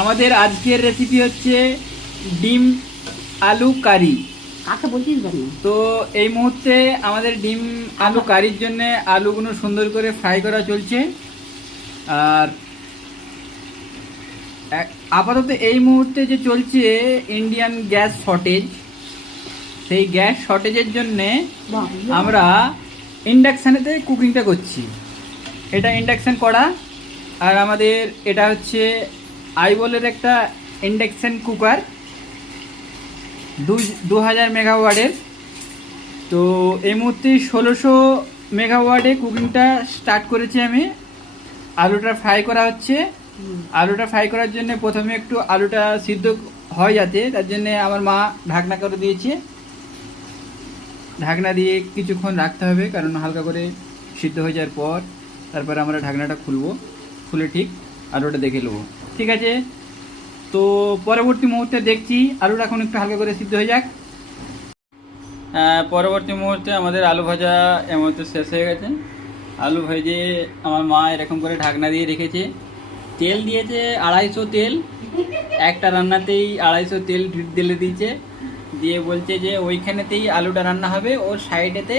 আমাদের আজকের রেসিপি হচ্ছে ডিম আলু কারি। কাকে বলছিস জানি? তো এই মুহূর্তে আমাদের ডিম আলু কারির জন্য আলুগুলো সুন্দর করে ফ্রাই করা চলছে। আর আপাতত এই মুহূর্তে যে চলছে ইন্ডিয়ান গ্যাস শর্টেজ, সেই গ্যাস শর্টেজের জন্যে আমরা ইন্ডাকশানেতে কুকিংটা করছি। এটা ইন্ডাকশান করা, আর আমাদের এটা হচ্ছে আইবলের একটা ইন্ডাকশান কুকার 2000 মেগাওয়াটের। তো এই মুহূর্তে 1600 মেগাওয়াটে কুকিংটা স্টার্ট করেছি আমি। আলুটা ফ্রাই করা হচ্ছে। আলুটা ফ্রাই করার জন্য প্রথমে একটু আলুটা সিদ্ধ হয় যাতে, তার জন্য আমার মা ঢাকনা করে দিয়েছে। ঢাকনা দিয়ে কিছুক্ষণ রাখতে হবে, কারণ হালকা করে সিদ্ধ হয়ে যাওয়ার পর তারপরে আমরা ঢাকনাটা খুলবো, খুলে ঠিক আলুটা দেখে নেবো। ঠিক আছে, তো পরবর্তী মুহূর্তে দেখছি আলুটা এখন একটু হালকা করে সিদ্ধ হয়ে যাক। পরবর্তী মুহূর্তে আমাদের আলু ভাজা এর মধ্যে শেষ হয়ে গেছে। আলু ভেজে আমার মা এরকম করে ঢাকনা দিয়ে রেখেছে। তেল দিয়েছে 250 তেল, একটা রান্নাতেই 250 তেল ঢেলে দিয়েছে। দিয়ে বলছে যে ওইখানেতেই আলুটা রান্না হবে, ওর সাইডেতে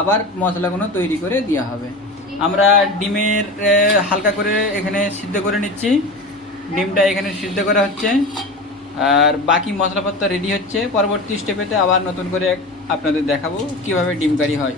আবার মশলাগুলো তৈরি করে দেওয়া হবে। আমরা ডিমের হালকা করে এখানে সিদ্ধ করে নিচ্ছি। ডিমটা এখানে সিদ্ধ করা হচ্ছে, আর বাকি মশলাপত্র রেডি হচ্ছে। পরবর্তী স্টেপেতে আবার নতুন করে আপনাদের দেখাবো কিভাবে ডিম কারি হয়।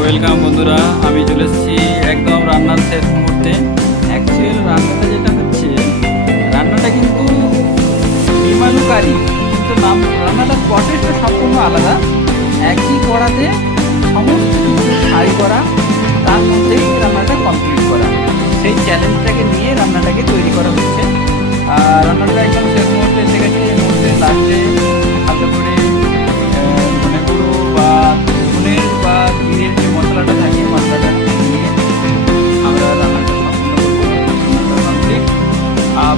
ওয়েলকাম বন্ধুরা, আমি চলে এসেছি একদম রান্নার শেষ মুহূর্তে। অ্যাকচুয়াল রান্নাটা যেটা হচ্ছে, রান্নাটা কিন্তু ডিম আলু কারি, কিন্তু নাম রান্নাটার প্রসেসটা সম্পূর্ণ আলাদা। একই কড়াতে সমস্ত কিছু ফ্রাই করা, তার মধ্যেই রান্নাটা কমপ্লিট করা, সেই চ্যালেঞ্জটাকে নিয়ে রান্নাটাকে তৈরি করা হচ্ছে। আর রান্নাটা একদম শেষ মুহূর্তে এসে গেছে। এই মুহূর্তে লাস্টে হালকা করে ধনে গুঁড়ো বা ধনের বা জিরের যে মশলাটা থাকে, মশলাটা নিয়ে আমরা রান্নাটা সম্পূর্ণ করবো। কমপ্লিট।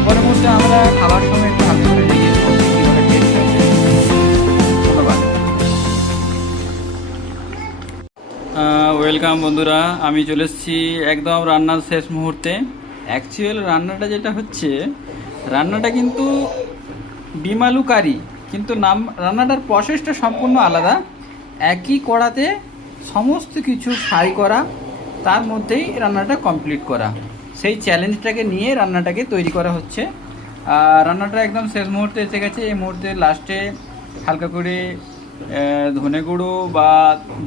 পরের মুহূর্তে আমরা খাবার সময় একটু হালকা করে লেগে কীভাবে টেস্ট হয়েছে। ধন্যবাদ। ওয়েলকাম বন্ধুরা, আমি চলে এসেছি একদম রান্নার শেষ মুহূর্তে। অ্যাকচুয়াল রান্নাটা যেটা হচ্ছে, রান্নাটা কিন্তু ডিম আলু কারি, কিন্তু রান্নাটার প্রসেসটা সম্পূর্ণ আলাদা। একই কড়াতে সমস্ত কিছু ফ্রাই করা, তার মধ্যেই রান্নাটা কমপ্লিট করা, সেই চ্যালেঞ্জটাকে নিয়ে রান্নাটাকে তৈরি করা হচ্ছে। রান্নাটা একদম শেষ মুহূর্তে এসে গেছে। এই মুহূর্তে লাস্টে হালকা করে ধনে গুঁড়ো বা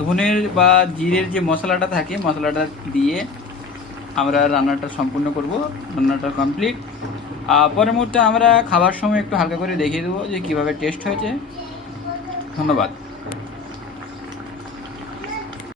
ধনের বা জিরের যে মশলাটা থাকে, মশলাটা দিয়ে আমরা রান্নাটা সম্পূর্ণ করব। রান্নাটা কমপ্লিট। পরের মুহূর্তে আমরা খাবার সময় একটু হালকা করে দেখিয়ে দেবো যে কীভাবে টেস্ট হয়েছে। ধন্যবাদ।